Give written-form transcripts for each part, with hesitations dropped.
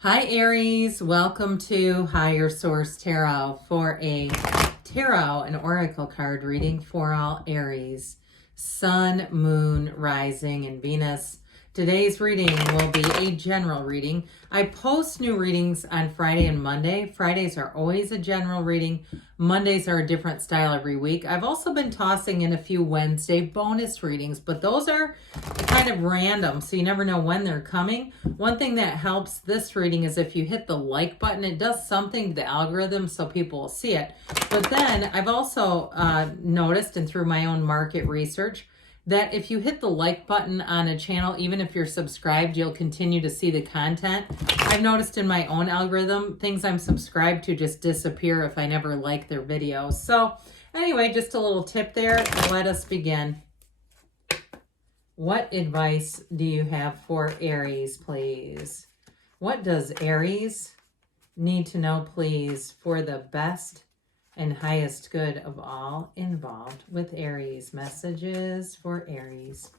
Hi Aries, welcome to Higher Source Tarot for a tarot and oracle card reading for all Aries, Sun, Moon, Rising, and Venus. Today's reading will be a general reading. I post new readings on Friday and Monday. Fridays are always a general reading. Mondays are a different style every week. I've also been tossing in a few Wednesday bonus readings, but those are kind of random, so you never know when they're coming. One thing that helps this reading is if you hit the like button, it does something to the algorithm so people will see it. But then I've also noticed, and through my own market research, that if you hit the like button on a channel, even if you're subscribed, you'll continue to see the content. I've noticed in my own algorithm, things I'm subscribed to just disappear if I never like their videos. So anyway, just a little tip there. Let us begin. What advice do you have for Aries, please? What does Aries need to know, please, for the best and highest good of all involved with Aries? Messages for Aries.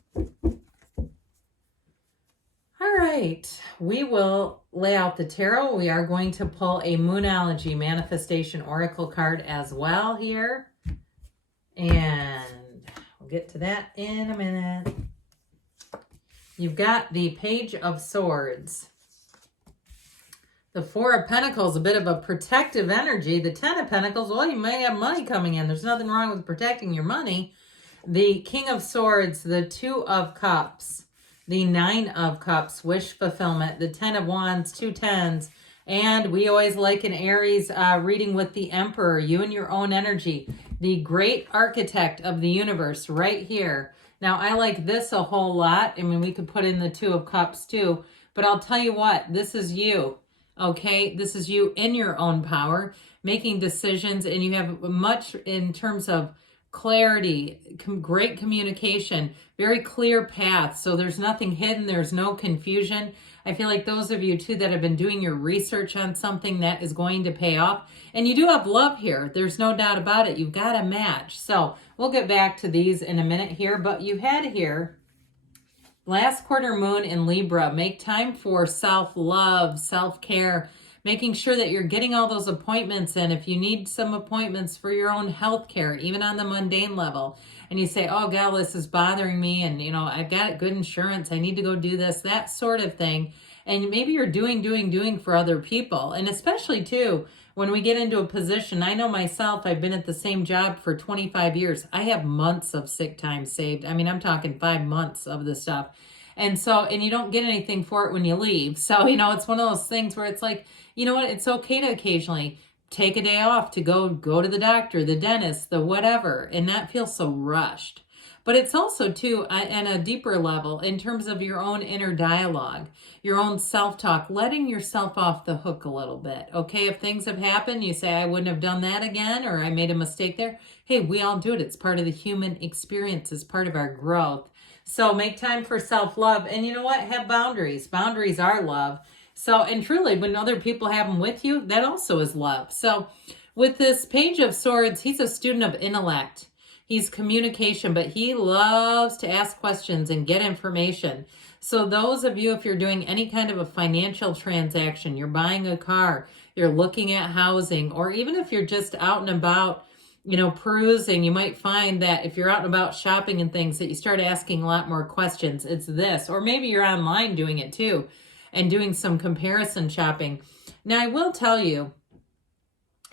All right, we will lay out the tarot. We are going to pull a Moonology Manifestation Oracle card as well here. And we'll get to that in a minute. You've got the Page of Swords. The Four of Pentacles, a bit of a protective energy. The Ten of Pentacles, well, you may have money coming in. There's nothing wrong with protecting your money. The King of Swords, the Two of Cups, the Nine of Cups, wish fulfillment, the Ten of Wands, two tens, and we always like an Aries reading with the Emperor, you and your own energy, the great architect of the universe right here. Now, I like this a whole lot. I mean, we could put in the Two of Cups too, but I'll tell you what, this is you. Okay, this is you in your own power, making decisions, and you have much in terms of clarity, great communication, very clear path. So there's nothing hidden, there's no confusion. I feel like those of you too that have been doing your research on something, that is going to pay off. And you do have love here. There's no doubt about it. You've got a match. So we'll get back to these in a minute here, but you had here last quarter moon in Libra. Make time for self-love, self-care, making sure that you're getting all those appointments in. If you need some appointments for your own health care, even on the mundane level, and you say, oh, God, this is bothering me, and, you know, I've got good insurance, I need to go do this, that sort of thing. And maybe you're doing for other people. And especially, too, when we get into a position, I know myself, I've been at the same job for 25 years. I have months of sick time saved. I mean, I'm talking 5 months of this stuff. And so, and you don't get anything for it when you leave. So, you know, it's one of those things where it's like, you know what, it's okay to occasionally take a day off to go to the doctor, the dentist, the whatever, and not feel so rushed. But it's also, too, on a deeper level, in terms of your own inner dialogue, your own self-talk, letting yourself off the hook a little bit. Okay, if things have happened, you say, I wouldn't have done that again, or I made a mistake there. Hey, we all do it. It's part of the human experience. It's part of our growth. So make time for self-love. And you know what? Have boundaries. Boundaries are love. So, and truly, when other people have them with you, that also is love. So with this Page of Swords, he's a student of intellect. He's communication, but he loves to ask questions and get information. So those of you, if you're doing any kind of a financial transaction, you're buying a car, you're looking at housing, or even if you're just out and about, you know, perusing, you might find that if you're out and about shopping and things, that you start asking a lot more questions. It's this, or maybe you're online doing it too, and doing some comparison shopping. Now, I will tell you,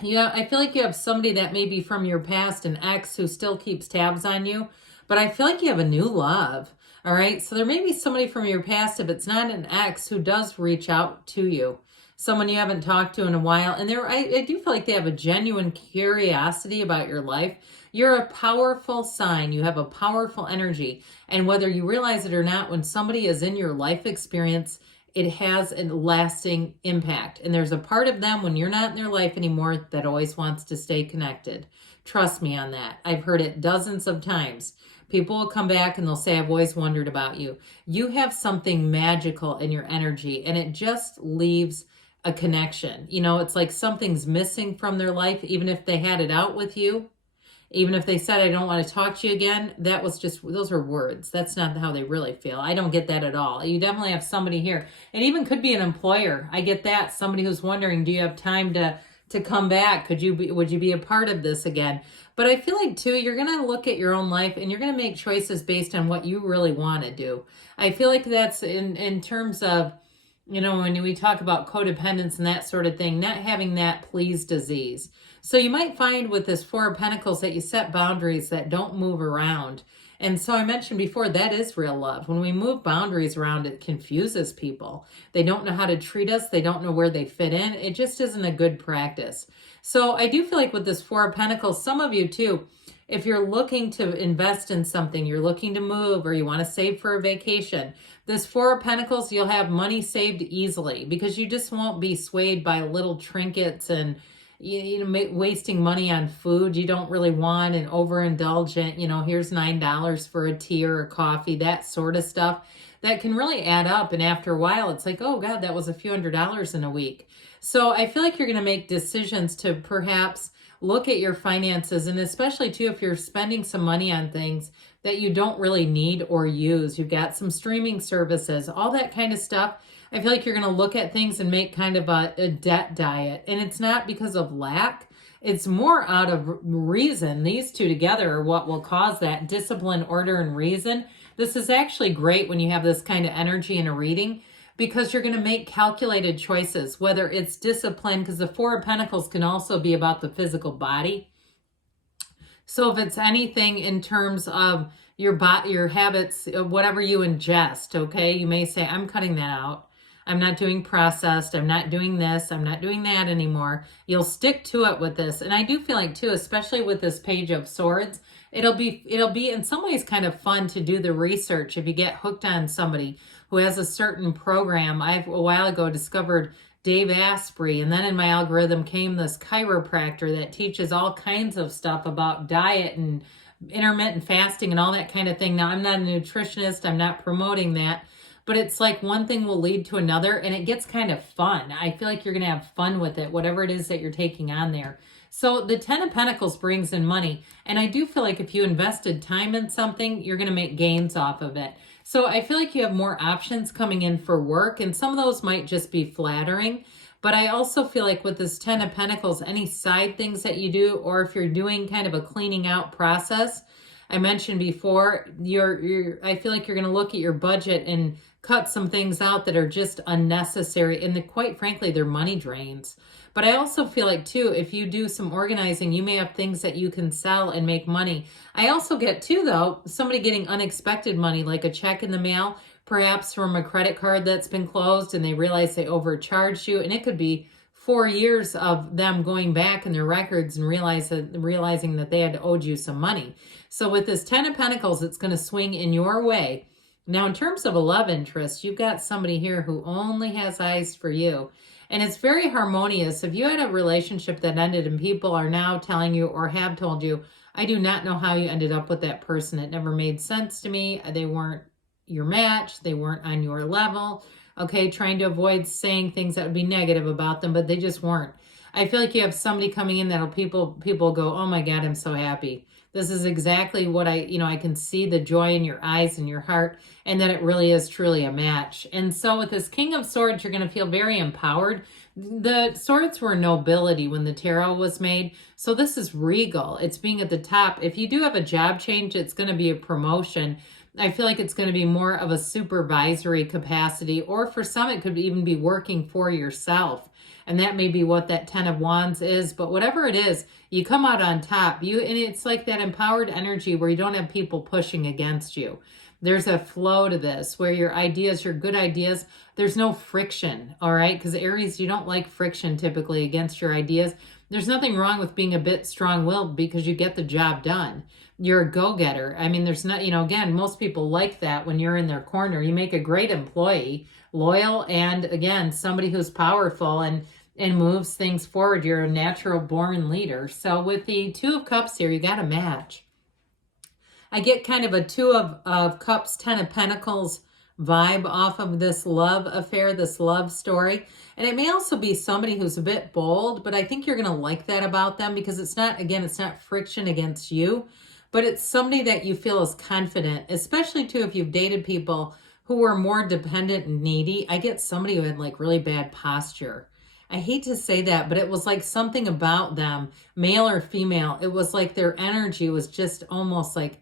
yeah, I feel like you have somebody that may be from your past, an ex who still keeps tabs on you, but I feel like you have a new love, all right? So there may be somebody from your past, if it's not an ex, who does reach out to you, someone you haven't talked to in a while, and I do feel like they have a genuine curiosity about your life. You're a powerful sign. You have a powerful energy, and whether you realize it or not, when somebody is in your life experience, it has a lasting impact. And there's a part of them when you're not in their life anymore that always wants to stay connected. Trust me on that. I've heard it dozens of times. People will come back and they'll say, I've always wondered about you. You have something magical in your energy, and it just leaves a connection. You know, it's like something's missing from their life, even if they had it out with you. Even if they said, I don't want to talk to you again, that was just, those are words. That's not how they really feel. I don't get that at all. You definitely have somebody here. It even could be an employer. I get that. Somebody who's wondering, do you have time to come back? Would you be a part of this again? But I feel like too, you're going to look at your own life and you're going to make choices based on what you really want to do. I feel like that's in terms of, you know, when we talk about codependence and that sort of thing, not having that please disease. So you might find with this Four of Pentacles that you set boundaries that don't move around. And so I mentioned before, that is real love. When we move boundaries around, it confuses people. They don't know how to treat us. They don't know where they fit in. It just isn't a good practice. So I do feel like with this Four of Pentacles, some of you too, if you're looking to invest in something, you're looking to move, or you want to save for a vacation, this Four of Pentacles, you'll have money saved easily because you just won't be swayed by little trinkets and wasting money on food you don't really want and overindulgent, here's $9 for a tea or a coffee, that sort of stuff that can really add up. And after a while, it's like, oh God, that was a few $100s in a week. So I feel like you're going to make decisions to perhaps look at your finances, and especially too, if you're spending some money on things that you don't really need or use. You've got some streaming services, all that kind of stuff. I feel like you're going to look at things and make kind of a debt diet. And it's not because of lack. It's more out of reason. These two together are what will cause that: discipline, order, and reason. This is actually great when you have this kind of energy in a reading, because you're going to make calculated choices, whether it's discipline, because the Four of Pentacles can also be about the physical body. So if it's anything in terms of your habits, whatever you ingest, okay, you may say, I'm cutting that out. I'm not doing processed. I'm not doing this. I'm not doing that anymore. You'll stick to it with this. And I do feel like too, especially with this Page of Swords, it'll be in some ways kind of fun to do the research. If you get hooked on somebody who has a certain program, I've a while ago discovered Dave Asprey, and then in my algorithm came this chiropractor that teaches all kinds of stuff about diet and intermittent fasting and all that kind of thing. Now, I'm not a nutritionist. I'm not promoting that. But it's like one thing will lead to another, and it gets kind of fun. I feel like you're going to have fun with it, whatever it is that you're taking on there. So the Ten of Pentacles brings in money. And I do feel like if you invested time in something, you're going to make gains off of it. So I feel like you have more options coming in for work, and some of those might just be flattering. But I also feel like with this Ten of Pentacles, any side things that you do, or if you're doing kind of a cleaning out process, I mentioned before, I feel like you're going to look at your budget and cut some things out that are just unnecessary, and quite frankly, they're money drains. But I also feel like too, if you do some organizing, you may have things that you can sell and make money. I also get too, though, somebody getting unexpected money, like a check in the mail, perhaps from a credit card that's been closed and they realize they overcharged you, and it could be 4 years of them going back in their records and realizing that they had owed you some money. So with this Ten of Pentacles, it's going to swing in your way. Now, in terms of a love interest, you've got somebody here who only has eyes for you. And it's very harmonious. If you had a relationship that ended and people are now telling you or have told you, I do not know how you ended up with that person. It never made sense to me. They weren't your match. They weren't on your level. Okay, trying to avoid saying things that would be negative about them, but they just weren't. I feel like you have somebody coming in that'll people go, oh my God, I'm so happy. This is exactly what I can see the joy in your eyes and your heart, and that it really is truly a match. And so with this King of Swords, you're going to feel very empowered. The swords were nobility when the tarot was made. So this is regal. It's being at the top. If you do have a job change, it's going to be a promotion. I feel like it's going to be more of a supervisory capacity, or for some, it could even be working for yourself. And that may be what that Ten of Wands is. But whatever it is, you come out on top. And it's like that empowered energy where you don't have people pushing against you. There's a flow to this where your ideas, your good ideas, there's no friction, all right? Because Aries, you don't like friction typically against your ideas. There's nothing wrong with being a bit strong-willed because you get the job done. You're a go-getter. I mean, there's not, again, most people like that when you're in their corner. You make a great employee, loyal, and again, somebody who's powerful and moves things forward. You're a natural born leader. So with the Two of Cups here, you got a match. I get kind of a Two of Cups, Ten of Pentacles vibe off of this love affair, this love story. And it may also be somebody who's a bit bold, but I think you're going to like that about them because it's not, again, it's not friction against you, but it's somebody that you feel is confident, especially too if you've dated people who were more dependent and needy. I get somebody who had like really bad posture. I hate to say that, but it was like something about them, male or female. It was like their energy was just almost like,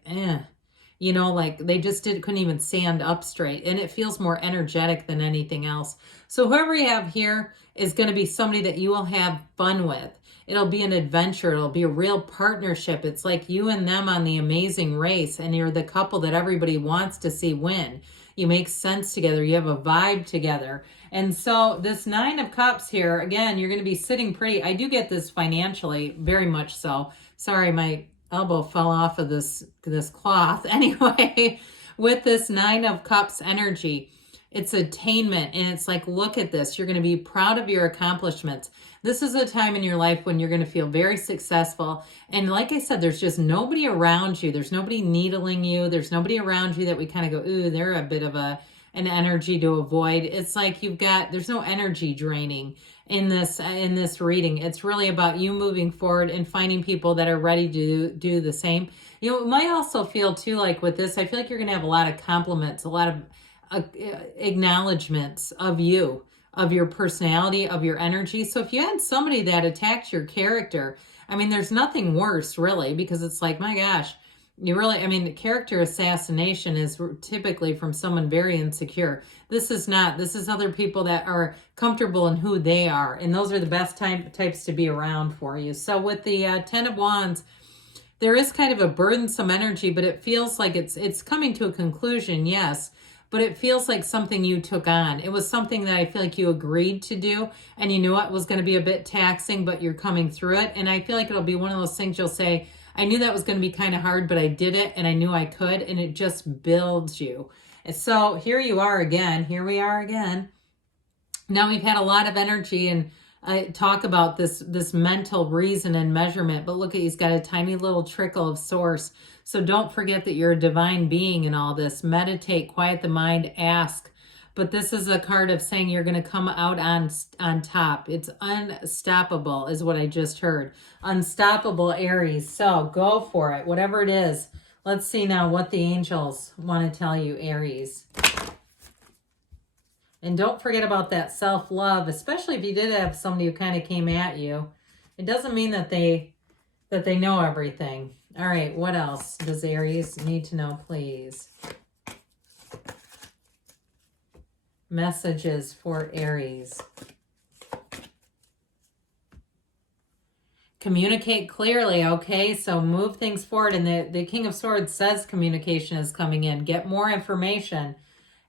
you know, like they just couldn't even stand up straight. And it feels more energetic than anything else. So whoever you have here is going to be somebody that you will have fun with. It'll be an adventure. It'll be a real partnership. It's like you and them on The Amazing Race, and you're the couple that everybody wants to see win. You make sense together. You have a vibe together. And so this 9 of Cups here, again, you're going to be sitting pretty. I do get this financially, very much so. Sorry, my elbow fell off of this cloth. Anyway, with this 9 of Cups energy, it's attainment. And it's like, look at this. You're going to be proud of your accomplishments. This is a time in your life when you're going to feel very successful. And like I said, there's just nobody around you. There's nobody needling you. There's nobody around you that we kind of go, ooh, they're a bit of an energy to avoid. It's like there's no energy draining in this reading. It's really about you moving forward and finding people that are ready to do the same. You know, it might also feel too like with this, I feel like you're going to have a lot of compliments, a lot of acknowledgments of you, of your personality, of your energy. So if you had somebody that attacked your character, I mean, there's nothing worse really, because it's like, my gosh, you really, I mean, character assassination is typically from someone very insecure. This is not. This is other people that are comfortable in who they are. And those are the best types to be around for you. So with the 10 of Wands, there is kind of a burdensome energy, but it feels like it's coming to a conclusion, yes. But it feels like something you took on. It was something that I feel like you agreed to do, and you knew it was going to be a bit taxing, but you're coming through it. And I feel like it'll be one of those things you'll say, I knew that was going to be kind of hard, but I did it, and I knew I could, and it just builds you. And so here you are again. Here we are again. Now we've had a lot of energy and talk about this mental reason and measurement, but look at, he's got a tiny little trickle of source. So don't forget that you're a divine being in all this. Meditate, quiet the mind, ask. But this is a card of saying you're going to come out on top. It's unstoppable is what I just heard. Unstoppable, Aries. So go for it, whatever it is. Let's see now what the angels want to tell you, Aries. And don't forget about that self-love, especially if you did have somebody who kind of came at you. It doesn't mean that they know everything. All right, what else does Aries need to know, please? Messages for Aries. Communicate clearly, okay? So move things forward. And the King of Swords says communication is coming in. Get more information.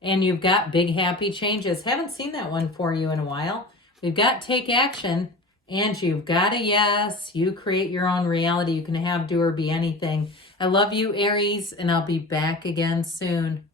And you've got big, happy changes. Haven't seen that one for you in a while. We've got take action. And you've got a yes. You create your own reality. You can have, do, or be anything. I love you, Aries. And I'll be back again soon.